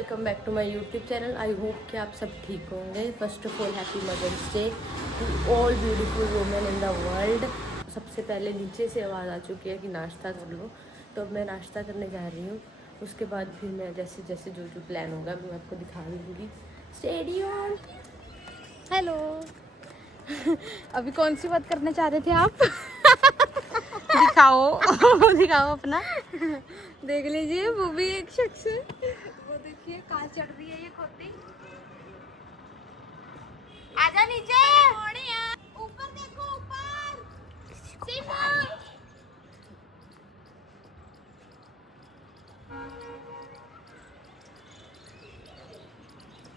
Welcome back to my YouTube channel. I hope कि आप सब ठीक होंगे। First of all happy mother's day to all beautiful women in the world. सबसे पहले नीचे से आवाज़ आ चुकी है कि नाश्ता कर लो, तो अब मैं नाश्ता करने जा रही हूँ। उसके बाद फिर मैं जैसे जैसे जो जो प्लान होगा मैं आपको दिखा दूँगी। Stadium hello. अभी कौन सी बात करने चाह रहे थे आप? दिखाओ दिखाओ अपना। देख लीजिए, वो भी एक शख्स है। वो देखिए कहाँ चढ़ रही है ये खोती। आजा नीचे। ऊपर देखो, ऊपर।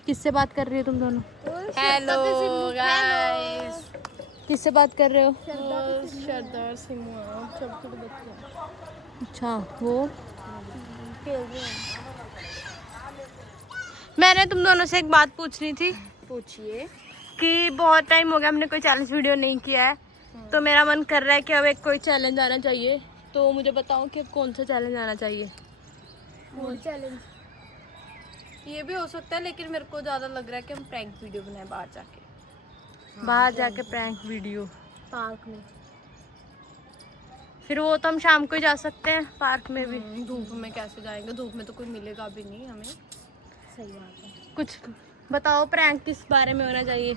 किससे बात कर रही हो तुम दोनों? Hello guys. किससे बात कर रहे हो? सरदार सिंह। अच्छा, वो मैंने तुम दोनों से एक बात पूछनी थी। पूछिए। कि बहुत टाइम हो गया हमने कोई चैलेंज वीडियो नहीं किया है, तो मेरा मन कर रहा है कि अब एक कोई चैलेंज आना चाहिए। तो मुझे बताओ कि अब कौन सा चैलेंज आना चाहिए? फूड चैलेंज ये भी हो सकता है, लेकिन मेरे को ज़्यादा लग रहा है कि हम प्रैंक वीडियो बनाए बाहर जाके। बाहर जाके प्रैंक वीडियो पार्क में। फिर वो तो हम शाम को ही जा सकते हैं पार्क में भी। धूप में कैसे जाएंगे? धूप में तो कोई मिलेगा भी नहीं हमें। सही बात है। कुछ बताओ, प्रैंक किस बारे में होना चाहिए?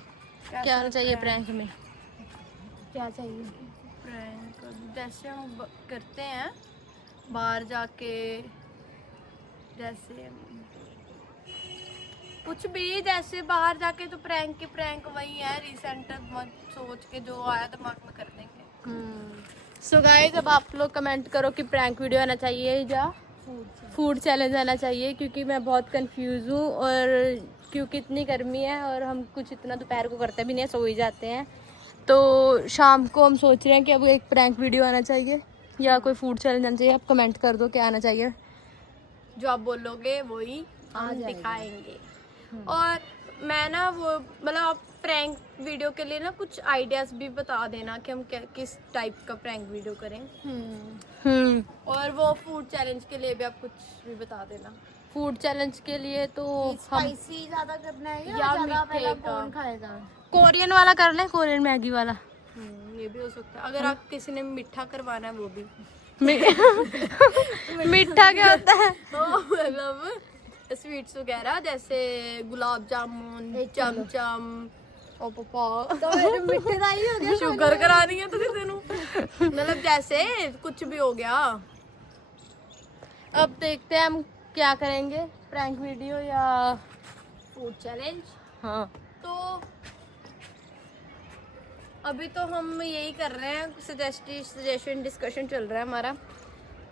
क्या होना चाहिए प्रैंक में? क्या चाहिए प्रैंक? जैसे हम करते हैं बाहर जाके, जैसे कुछ भी, जैसे बाहर जाके तो प्रैंक की प्रैंक वही है। रिसेंट मत सोच के जो आया दिमाग में कर देंगे। सो गाइस, अब आप लोग कमेंट करो कि प्रैंक वीडियो आना चाहिए या फूड चैलेंज आना चाहिए, क्योंकि मैं बहुत कंफ्यूज हूँ। और क्योंकि इतनी गर्मी है और हम कुछ इतना दोपहर को करते भी नहीं है, सो ही जाते हैं। तो शाम को हम सोच रहे हैं कि अब एक प्रैंक वीडियो आना चाहिए या कोई फूड चैलेंज आना चाहिए। आप कमेंट कर दो क्या आना चाहिए। जो आप बोलोगे वही हम दिखाएंगे। और मैं ना वो मतलब आप प्रैंक वीडियो के लिए ना कुछ आइडियाज भी बता देना कि हम किस टाइप का प्रैंक वीडियो करें। और वो फूड चैलेंज के लिए भी आप कुछ भी बता देना। फूड चैलेंज के लिए तो स्पाइसी ज्यादा करना है या ज्यादा? पहला कौन खाएगा? कोरियन वाला कर लें, कोरियन मैगी वाला। ये भी हो सकता है। अगर आप किसी ने मीठा करवाना है वो भी। मीठा क्या होता है? मतलब स्वीट्स वगैरह, जैसे गुलाब जामुन, चमचम और तो मीठे का ही हो गया। शुगर करानी है तो किसी ਨੂੰ मतलब जैसे कुछ भी हो गया। अब देखते हैं हम क्या करेंगे, प्रैंक वीडियो या फूड चैलेंज। हाँ, तो अभी तो हम यही कर रहे हैं, सजेशन डिस्कशन चल रहा है हमारा।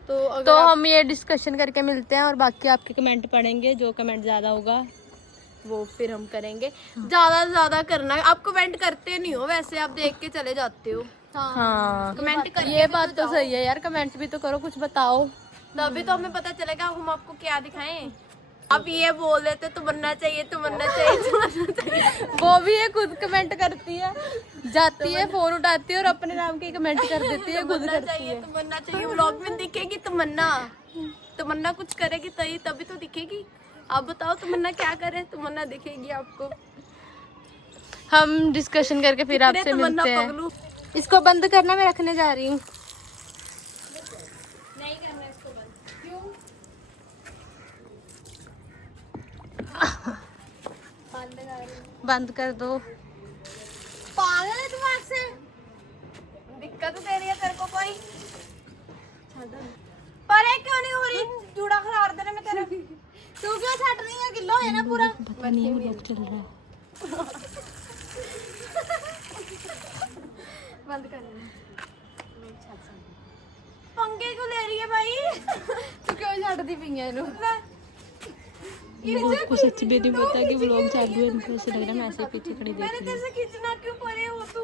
तो अगर हम ये डिस्कशन करके मिलते हैं और बाकी आपके कमेंट पढ़ेंगे। जो कमेंट ज़्यादा होगा वो फिर हम करेंगे। ज़्यादा से ज़्यादा करना है। आप कमेंट करते नहीं हो, वैसे आप देख के चले जाते हो। हाँ, कमेंट करके ये बात तो सही है यार। कमेंट भी तो करो, कुछ बताओ, तभी तो हमें पता चलेगा हम आपको क्या दिखाएं। आप ये बोल देते तमन्ना चाहिए, तमन्ना चाहिए, तमन्ना चाहिए। वो भी है, खुद कमेंट करती है, जाती है, फोन उठाती है और अपने नाम के कमेंट कर देती है, खुद करती है। तमन्ना चाहिए व्लॉग में दिखेगी तमन्ना। तमन्ना कुछ करेगी तभी तो दिखेगी। आप बताओ तमन्ना क्या करे? तमन्ना दिखेगी आपको। हम डिस्कशन करके फिर आपसे मिलते हैं। इसको बंद करना, मैं रखने जा रही हूँ। नहीं करना इसको बंद। क्यों? बंद कर दो। पागल है दिमाग से? दिक्कत दे रही है तेरे को कोई? पर ये क्यों नहीं हो रही? जूड़ा खरार देने में तेरा। तू क्यों छट रही है? किलो है ना पूरा। पता नहीं वो लोग चल रहा है। बंद कर लेना। पंगे क्यों ले रही है भाई? तू क्यों छटती पई है इनु? को सच में नहीं पता कि व्लॉग चालू है। इनको ऐसे लग रहा है मैं ऐसे पीछे खड़ी देख रही हूं। तेरे से खींचना क्यों पड़े हो? तू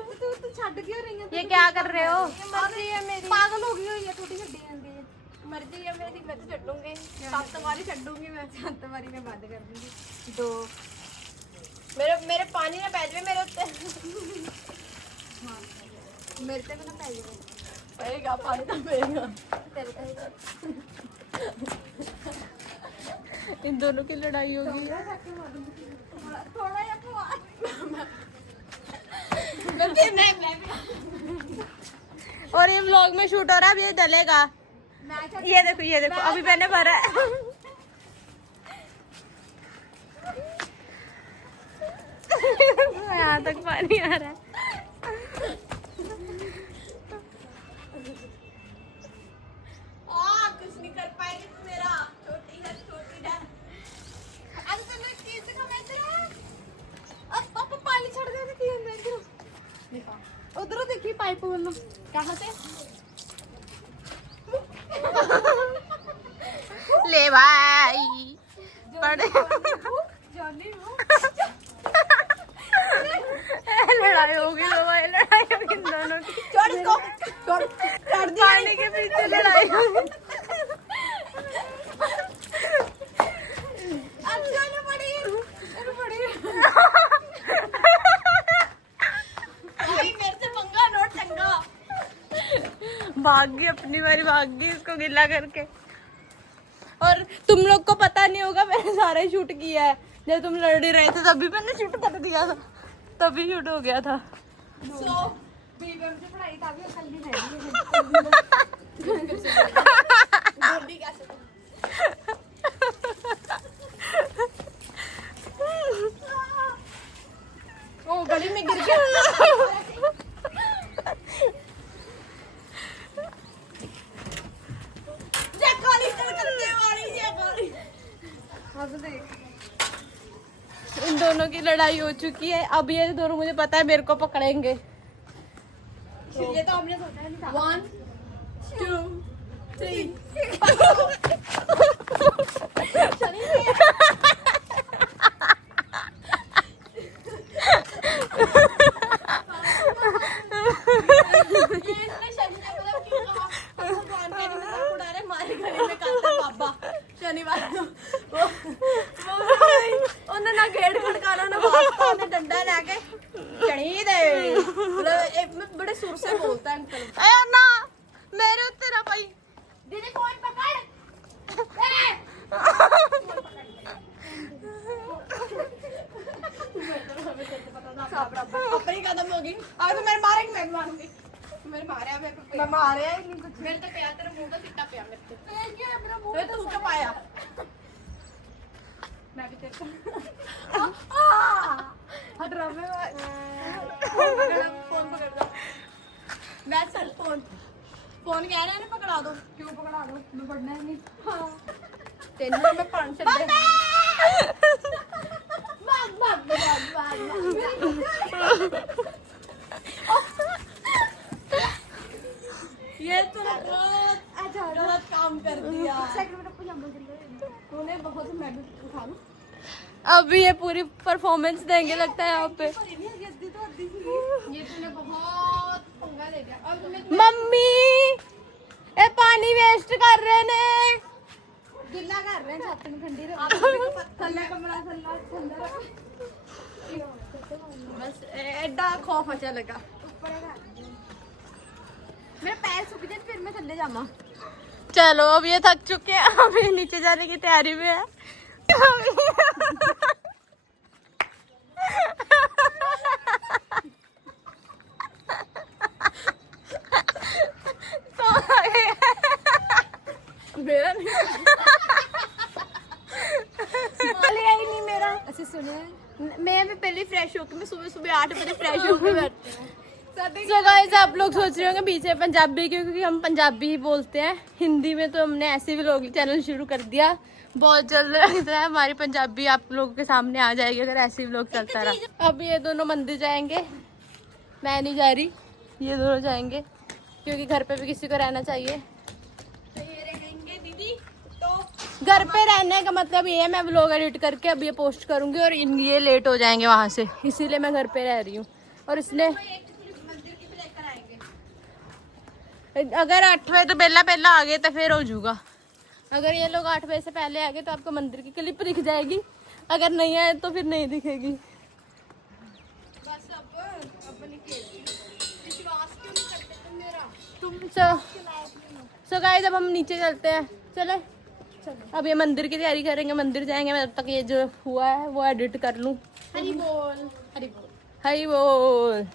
छट क्यों रही है? ये क्या कर रहे हो? मर्जी है मेरी। पागल हो गई हो ये थोड़ी छड्डी ਜਾਂਦੀ है। मर्जी है मेरी, मैं तो छड्डूंगी। 7 बारी छड्डूंगी मैं। 7 बारी मैं बंद कर दूंगी। 2 मेरे पानी ना पै जावे मेरे उत्ते। हां, मेरे ते भी ना पै जावे। पएगा पानी तो पएगा तेरे ते। इन दोनों की लड़ाई होगी। और ये व्लॉग में शूट हो रहा है, अब ये डलेगा। ये देखो अभी मैंने भरा है। यहाँ तक पानी आ रहा है। कुछ नहीं कर पाएगी तू मेरा, छोटी है। अब तुम चीज का अब पापा पानी छोड़ दे रही है उधर देखिए पाइप वाला कहाँ से ले भाई पड़े लड़ाई होगी लड़ाई होगी इन दोनों की। छोड़ इसको छोड़ पानी के पीछे लड़ाई होगी। भाग गई अपनी बारी, भाग गई इसको गिला करके। और तुम लोग को पता नहीं होगा मैंने सारा ही शूट किया है। जब तुम लड़ ही रहे थे तभी मैंने शूट कर दिया था, तभी शूट हो गया था। ओ गली में गिर गया। इन दोनों की लड़ाई हो चुकी है। अब ये दोनों मुझे पता है मेरे को पकड़ेंगे। ये तो हमने सोचा नहीं था। 1 2 3 शनिवार ਉਹਨੇ ਨਾ ਗੇੜ ਖੜਕਾਣਾ ਨਾ ਵਾਸਤਾ ਉਹਨੇ ਡੰਡਾ ਲੈ ਕੇ ਚਣੀ ਦੇ बड़े सुर से बोलता है अंकल। ए ना मेरे उत्ते ना भाई दीदी फोन पकड़। अपनी कदम होगी अब तो मेरे मारेंगे, मैं मारूंगी। मेरे मारे मैं मारे मेरे तो प्यार तेरे मुंह का सिट्टा पिया मेरे को। मेरा मुंह तो तू क्या पाया मैं भी तेरे को हट रहा मैं फोन पकड़ दो। मैं चल फोन कह रहे हैं ना पकड़ा दो। क्यों पकड़ा दो, मैं पढ़ना है नहीं। हाँ तेरे मैं पान चल ये तूने बहुत गलत काम कर दिया। उन्हें बहुत मैं भी उठा लूं। अभी ये पूरी परफॉर्मेंस देंगे लगता है यहाँ पे। ये तूने बहुत पंगा ले गया। मम्मी ये पानी वेस्ट कर रहे ने, गिल्ला कर रहे हैं छत में ठंडी थल्ले कमरा ठंडा। बस एडा खौफ अच्छा लगा। मेरे पैर सूख जाए फिर मैं थल्ले जामा। चलो अब ये थक चुके हैं, अभी नीचे जाने की तैयारी में है। मेरा नहीं मेरा अच्छा सुने मैं पहले फ्रेश होकर मैं सुबह 8 बजे फ्रेश होकर बैठती हूँ। So guys, आप लोग सोच रहे होंगे पीछे पंजाबी क्योंकि हम पंजाबी ही बोलते हैं। हिंदी में तो हमने ऐसे भी लोग चैनल शुरू कर दिया। बहुत जल्द लगता है हमारी पंजाबी आप लोगों के सामने आ जाएगी अगर ऐसे भी लोग चलता रहा। अब ये दोनों मंदिर जाएंगे, मैं नहीं जा रही, ये दोनों जाएंगे क्योंकि घर पे भी किसी को रहना चाहिए। तो ये रहेंगे दीदी। तो घर पे रहने का मतलब ये है मैं व्लॉग एडिट करके अब ये पोस्ट करूंगी और ये लेट हो जाएंगे वहाँ से, इसीलिए मैं घर पे रह रही हूँ। और इसने अगर 8 बजे तो पहला आ गए तो फिर हो जाऊगा। अगर ये लोग 8 बजे से पहले आ गए तो आपको मंदिर की क्लिप दिख जाएगी, अगर नहीं आए तो फिर नहीं दिखेगी। बस तुम सो गाइस अब हम नीचे चलते हैं। चले अब ये मंदिर की तैयारी करेंगे, मंदिर जाएंगे। मैं तब तक ये जो हुआ है वो एडिट कर लूँ। हरी बोल, हरी बोल। हरी बोल।